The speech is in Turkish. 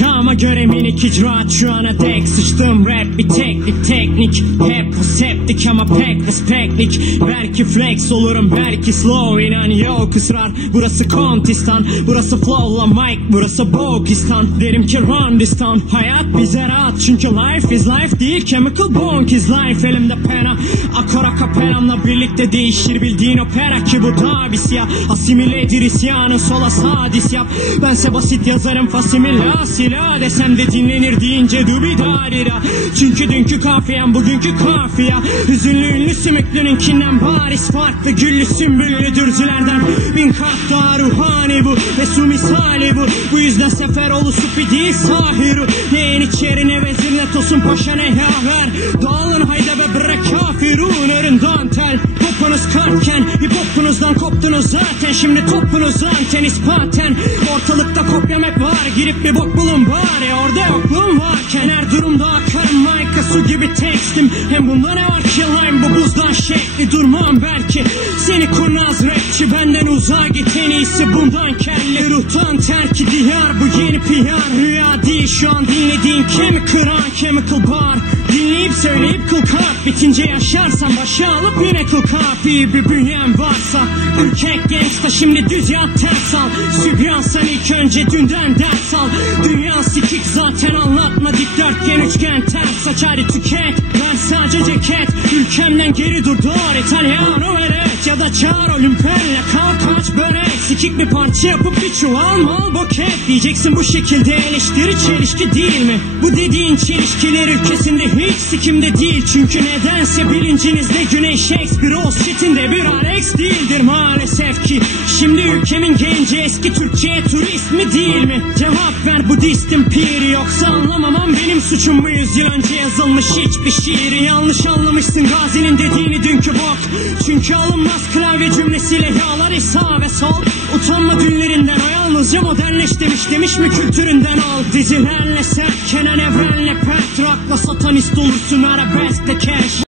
Zekama göre minik icraat şu ana dek. Sıçtığım rap bir teknik. Hep septik ama pek respektlik. Belki flex olurum, belki slow. İnan yok ısrar, burası kontistan. Burası flow'la mic, burası Bokistan. Derim ki run this town. Hayat bize rahat çünkü life is life değil. Chemical bonk is life. Elimde pena, akora kapelamla birlikte değişir bildiğin opera. Ki bu da bir siyah, asimile edir isyanı, sola sadis yap. Bense basit yazarım fasimila silah. Desem de dinlenir deyince dubidarira. Çünkü dünkü kafiyem bugünkü kafiye. Hüzünlü ünlü sümüklününkinden bariz farklı. Güllü sümbüllü dürzülerden bin kat daha ruhani bu. Ve su misali bu. Bu yüzden Seferoğlu supi değil sahiru. Ne yeniçeri ne vezir ne tosun paşa ne yaver. Dağılın hayda ve bırak kafirun örün dantel. Popunuz kartken hip hopunuzdan koptunuz zaten. Şimdi topunuz anten ispaten. Ortalıkta kopyam hep var. Girip bir bok bulun bari. Orada yokluğum varken her durumda akarım mayka su gibi tekstim. Hem bunda ne var ki lime bu buzdan şekli. Durmam belki seni kurnaz rapçi. Benden uzağa git en iyisi bundan kelli. Ruhtan terki diyar bu yeni PR. Rüya değil şu an dinlediğin kemi kıran chemical bar. Dinleyip söyleyip kıl kalp. Bitince yaşarsan başa alıp yine kıl kafi. Bir bünyem varsa ürkek gangsta şimdi düz yap ters al. Sübyansan ilk önce dünden ders al. Dünya sikik zaten anlatma dikdörtgen üçgen ters saç hadi tüket. Ben sadece ceket ülkemden geri dur doğru İtalyano veret. Ya da çağır olimpelle kal kaç börek. Sikik bir parça yapıp bir çuval mal boket. Diyeceksin bu şekilde eleştiri çelişki değil mi? Bu dediğin çelişkiler ülkesinde hiç sikimde değil. Çünkü nedense bilincinizde Güney Shakespeare Olşit'inde bir Alex değildir maalesef ki. Şimdi ülkemin genci eski Türkçe'ye turist mi değil mi? Cevap ver Budistim piri. Yoksa anlamamam benim suçum mu? 100 yıl önce yazılmış hiçbir şiiri. Yanlış anlamışsın Gazi'nin dediğini dünkü bok. Çünkü alınmaz klavye cümlesiyle yağlar sağ ve sol. Utanma dünlerinden o yalnızca modernleş demiş mi kültüründen al. Dizilerle sert Kenan Evren'le pert rock'la satanist olursun arabeskle cash.